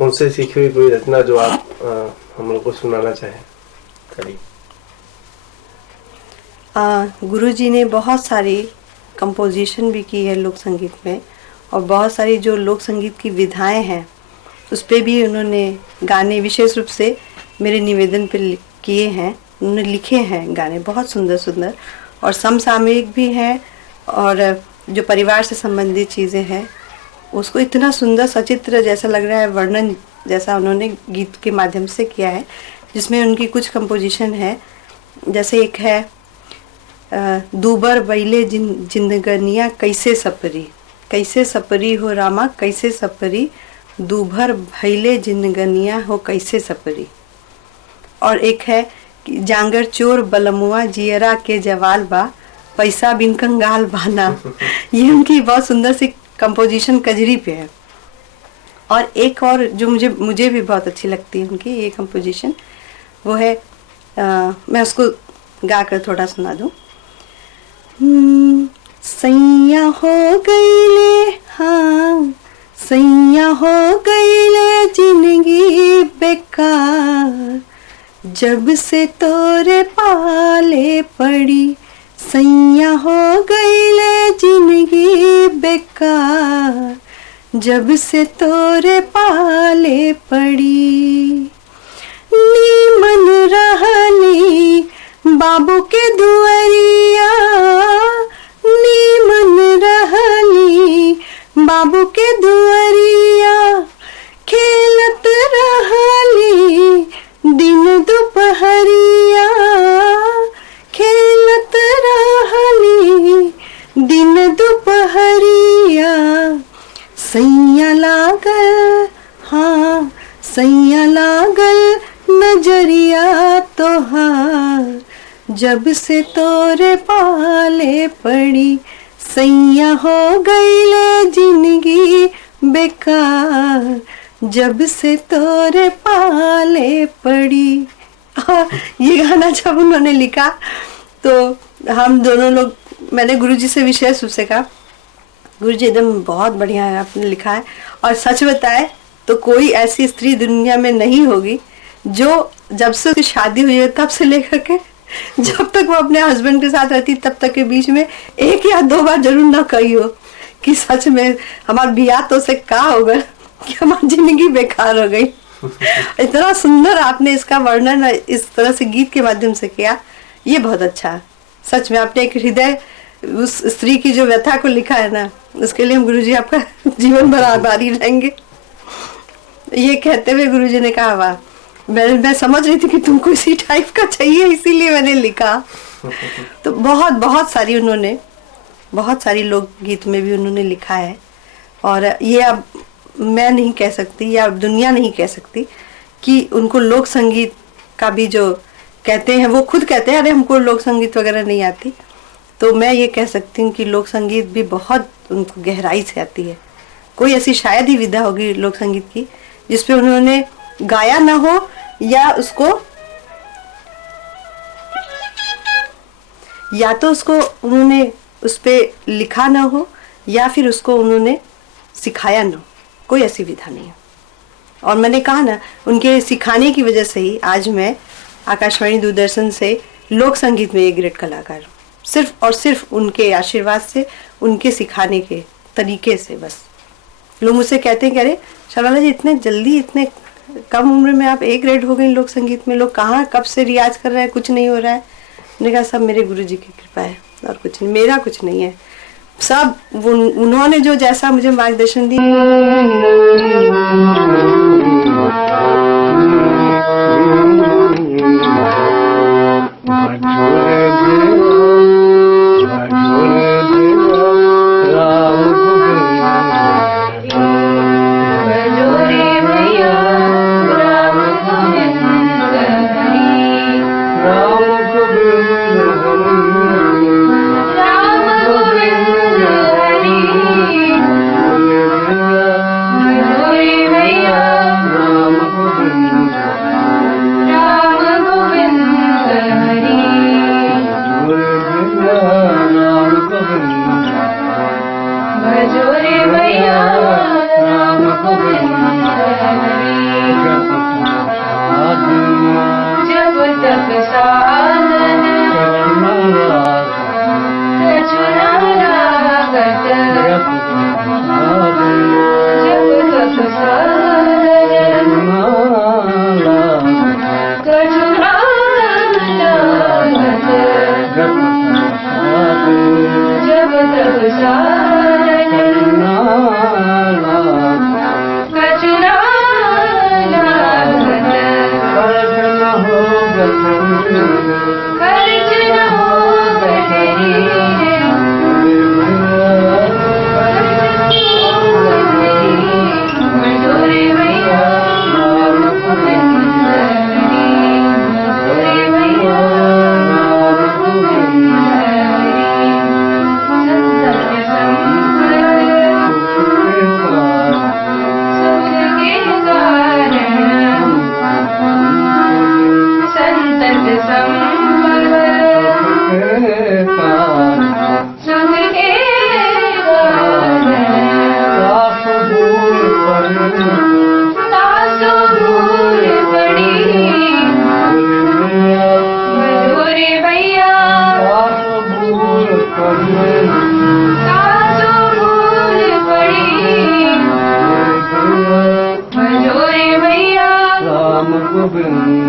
उनसे सीखी हुई कोई रचना जो आप हम लोग को सुनाना चाहें। करी गुरुजी ने बहुत सारी कंपोजिशन भी की है लोक संगीत में, और बहुत सारी जो लोक संगीत की विधाएं हैं उस पर भी उन्होंने गाने विशेष रूप से मेरे निवेदन पर किए हैं। उन्होंने लिखे हैं गाने बहुत सुंदर सुंदर, और समसामयिक भी हैं, और जो परिवार से संबंधित चीज़ें हैं उसको इतना सुंदर सचित्र जैसा लग रहा है, वर्णन जैसा उन्होंने गीत के माध्यम से किया है, जिसमें उनकी कुछ कंपोजिशन है। जैसे एक है दूबर बैले जिंदगनिया कैसे सपरी हो रामा कैसे सपरी, दूभर भैले जिंदगनिया हो कैसे सपरी। और एक है जांगर चोर बलमुआ जियरा के जवाल बा पैसा बिन कंगाल बाना। ये उनकी बहुत सुंदर सी कंपोजिशन कजरी पे है। और एक और जो मुझे भी बहुत अच्छी लगती है उनकी ये कंपोजिशन, वो है मैं उसको गा कर थोड़ा सुना दूं। सैया हो गईले, हाँ सैया हो गईले जिंदगी बेकार, जब से तोरे पाले पड़ी, सैया हो गईले जिंदगी बेकार, जब से तोरे पाले पड़ी। नीमन रहनी बाबू के दुआरिया, नीमन रहनी बाबू के दुआरिया, खेलत रहली दिन दोपहरिया, खेलत रहली दिन दोपहरिया, सैया लागल, हाँ सैया लागल नजरिया तोहार, जब से तोरे पाले पड़ी, सैया हो गईले जिंदगी बेकार, जब से तोरे पाले पड़ी। ये गाना जब उन्होंने लिखा तो हम दोनों लोग, मैंने गुरुजी से विशेष रूप से कहा, गुरुजी एकदम बहुत बढ़िया है आपने लिखा है, और सच बताए तो कोई ऐसी स्त्री दुनिया में नहीं होगी जो जब से उसकी शादी हुई है तब से लेकर के जब तक वो अपने हस्बैंड के साथ रहती तब तक के बीच में एक या दो बार जरूर ना कही हो कि सच में हमारा बिया तो से का होगा कि हमारी जिंदगी बेकार हो गई। इतना सुंदर आपने इसका वर्णन इस तरह से गीत के माध्यम से किया, ये बहुत अच्छा है। सच में आपने एक हृदय उस स्त्री की जो व्यथा को लिखा है ना, उसके लिए हम गुरुजी आपका जीवन भर आभारी रहेंगे। ये कहते हुए गुरुजी ने कहा, वाह मैं समझ रही थी कि तुमको इसी टाइप का चाहिए इसीलिए मैंने लिखा। तो बहुत बहुत सारी उन्होंने बहुत सारी लोकगीत में भी उन्होंने लिखा है, और ये अब मैं नहीं कह सकती या दुनिया नहीं कह सकती कि उनको लोक संगीत का भी जो कहते हैं, वो खुद कहते हैं अरे हमको लोक संगीत वगैरह नहीं आती, तो मैं ये कह सकती हूँ कि लोक संगीत भी बहुत उनको गहराई से आती है। कोई ऐसी शायद ही विधा होगी लोक संगीत की जिसपे उन्होंने गाया ना हो, या उसको या तो उसको उन्होंने उस पे लिखा ना हो, या फिर उसको उन्होंने सिखाया ना हो, कोई ऐसी विधा नहीं है। और मैंने कहा ना, उनके सिखाने की वजह से ही आज मैं आकाशवाणी दूरदर्शन से लोक संगीत में एक ग्रेड कलाकार हूँ, सिर्फ और सिर्फ उनके आशीर्वाद से, उनके सिखाने के तरीके से। बस लोग मुझसे कहते हैं कि अरे शर्माला जी इतने जल्दी इतने कम उम्र में आप एक ग्रेड हो गए लोक संगीत में, लोग कहाँ कब से रियाज कर रहे हैं, कुछ नहीं हो रहा है। मैंने कहा सब मेरे गुरुजी की कृपा है और कुछ नहीं, मेरा कुछ नहीं है, सब उन्होंने जो जैसा मुझे मार्गदर्शन दी। Hare गोप वृंदावन